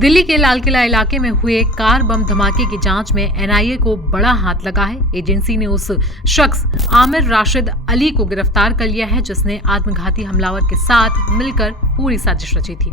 दिल्ली के लाल किला इलाके में हुए कार बम धमाके की जांच में एनआईए को बड़ा हाथ लगा है। एजेंसी ने उस शख्स आमिर राशिद अली को गिरफ्तार कर लिया है जिसने आत्मघाती हमलावर के साथ मिलकर पूरी साजिश रची थी।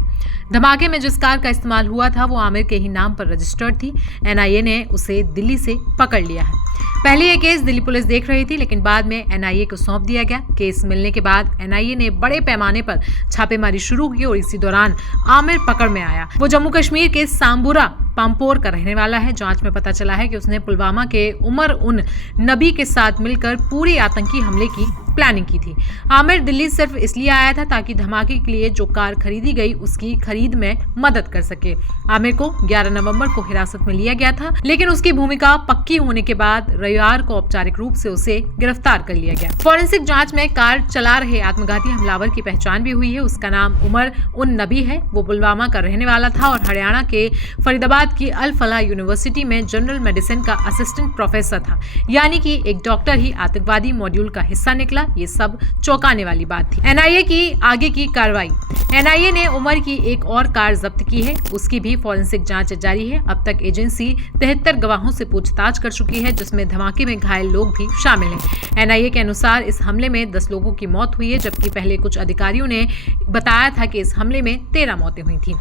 धमाके में जिस कार का इस्तेमाल हुआ था वो आमिर के ही नाम पर रजिस्टर्ड थी। एनआईए ने उसे दिल्ली से पकड़ लिया है। पहले ये केस दिल्ली पुलिस देख रही थी, लेकिन बाद में एनआईए को सौंप दिया गया। केस मिलने के बाद एनआईए ने बड़े पैमाने पर छापेमारी शुरू की और इसी दौरान आमिर पकड़ में आया। वो जम्मू कश्मीर के सांबुरा पाम्पोर का रहने वाला है। जांच में पता चला है कि उसने पुलवामा के उमर उन नबी के साथ मिलकर पूरी आतंकी हमले की प्लानिंग की थी। आमिर दिल्ली सिर्फ इसलिए आया था ताकि धमाके के लिए जो कार खरीदी गई उसकी खरीद में मदद कर सके। आमिर को 11 नवंबर को हिरासत में लिया गया था, लेकिन उसकी भूमिका पक्की होने के बाद रविवार को औपचारिक रूप से उसे गिरफ्तार कर लिया गया। फॉरेंसिक जांच में कार चला रहे आत्मघाती हमलावर की पहचान भी हुई है। उसका नाम उमर उन नबी है। वो पुलवामा का रहने वाला था और हरियाणा के फरीदाबाद की अल फलाह यूनिवर्सिटी में जनरल मेडिसिन का असिस्टेंट प्रोफेसर था, यानी कि एक डॉक्टर ही आतंकवादी मॉड्यूल का हिस्सा निकला। ये सब चौंकाने वाली बात थी। एनआईए की आगे की कार्रवाई। एनआईए ने उमर की एक और कार जब्त की है। उसकी भी फॉरेंसिक जांच जारी है। अब तक एजेंसी 73 गवाहों से पूछताछ कर चुकी है, जिसमें धमाके में घायल लोग भी शामिल हैं। एनआईए के अनुसार इस हमले में 10 लोगों की मौत हुई है, जबकि पहले कुछ अधिकारियों ने बताया था कि इस हमले में 13 मौतें हुई थी।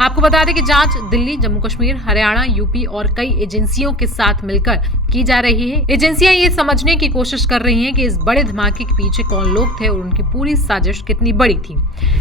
आपको बता दें कि जांच दिल्ली, जम्मू कश्मीर, हरियाणा, यूपी और कई एजेंसियों के साथ मिलकर की जा रही है। एजेंसियां ये समझने की कोशिश कर रही हैं कि इस बड़े धमाके के पीछे कौन लोग थे और उनकी पूरी साजिश कितनी बड़ी थी।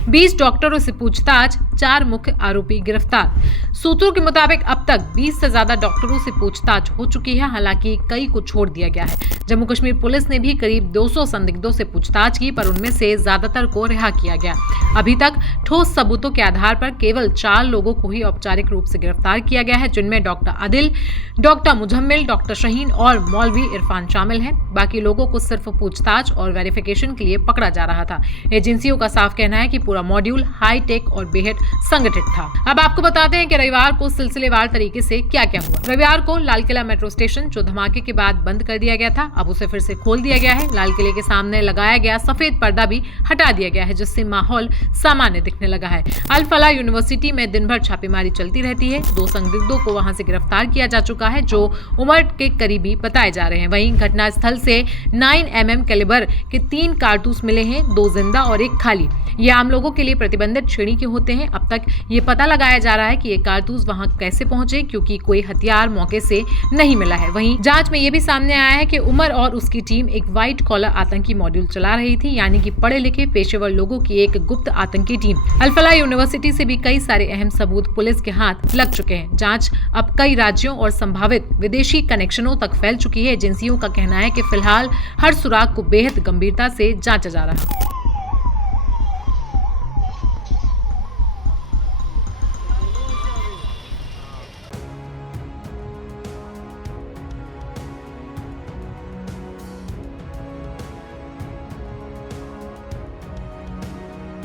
20 डॉक्टरों से पूछताछ, 4 मुख्य आरोपी गिरफ्तार। सूत्रों के मुताबिक अब तक 20 से ज्यादा डॉक्टरों से पूछताछ हो चुकी है, हालांकि कई को छोड़ दिया गया है। जम्मू कश्मीर पुलिस ने भी करीब 200 संदिग्धों से पूछताछ की, पर उनमें से ज्यादातर को रिहा किया गया। अभी तक ठोस सबूतों के आधार पर केवल 4 लोगों को ही औपचारिक रूप से गिरफ्तार किया गया है, जिनमें doctor Adil, doctor Muzammil, doctor Shaheen और मौलवी इरफान शामिल हैं। बाकी लोगों को सिर्फ पूछताछ और वेरिफिकेशन के लिए पकड़ा जा रहा था। एजेंसियों का साफ कहना है कि पूरा मॉड्यूल हाई टेक और बेहद संगठित था। अब आपको बताते हैं कि रविवार को सिलसिलेवार तरीके से क्या क्या हुआ। रविवार को लाल किला मेट्रो स्टेशन, जो धमाके के बाद बंद कर दिया गया था, अब उसे फिर से खोल दिया गया है। लाल किले के सामने लगाया गया सफेद पर्दा भी हटा दिया गया है, जिससे माहौल सामान्य दिखने लगा है। अल फलाह यूनिवर्सिटी में दिन भर छापेमारी चलती रहती है। 2 संदिग्धों को वहां से गिरफ्तार किया जा चुका है, जो उमर के करीबी बताए जा रहे हैं। वहीं घटनास्थल से 9mm कैलिबर के 3 कारतूस मिले हैं, 2 जिंदा और 1 खाली। ये आम लोगों के लिए प्रतिबंधित श्रेणी के होते हैं। अब तक ये पता लगाया जा रहा है कि ये कारतूस वहां कैसे पहुंचे, क्योंकि कोई हथियार मौके से नहीं मिला है। वहीं जांच में ये भी सामने आया है कि उमर और उसकी टीम एक व्हाइट कॉलर आतंकी मॉड्यूल चला रही थी, यानी कि पढ़े लिखे पेशेवर लोगों की एक गुप्त आतंकी टीम। अल फलाह यूनिवर्सिटी से भी कई सारे अहम सबूत पुलिस के हाथ लग चुके हैं। जांच अब कई राज्यों और संभावित विदेशी कनेक्शनों तक फैल चुकी है। एजेंसियों का कहना है कि फिलहाल हर सुराग को बेहद गंभीरता से जांचा जा रहा है।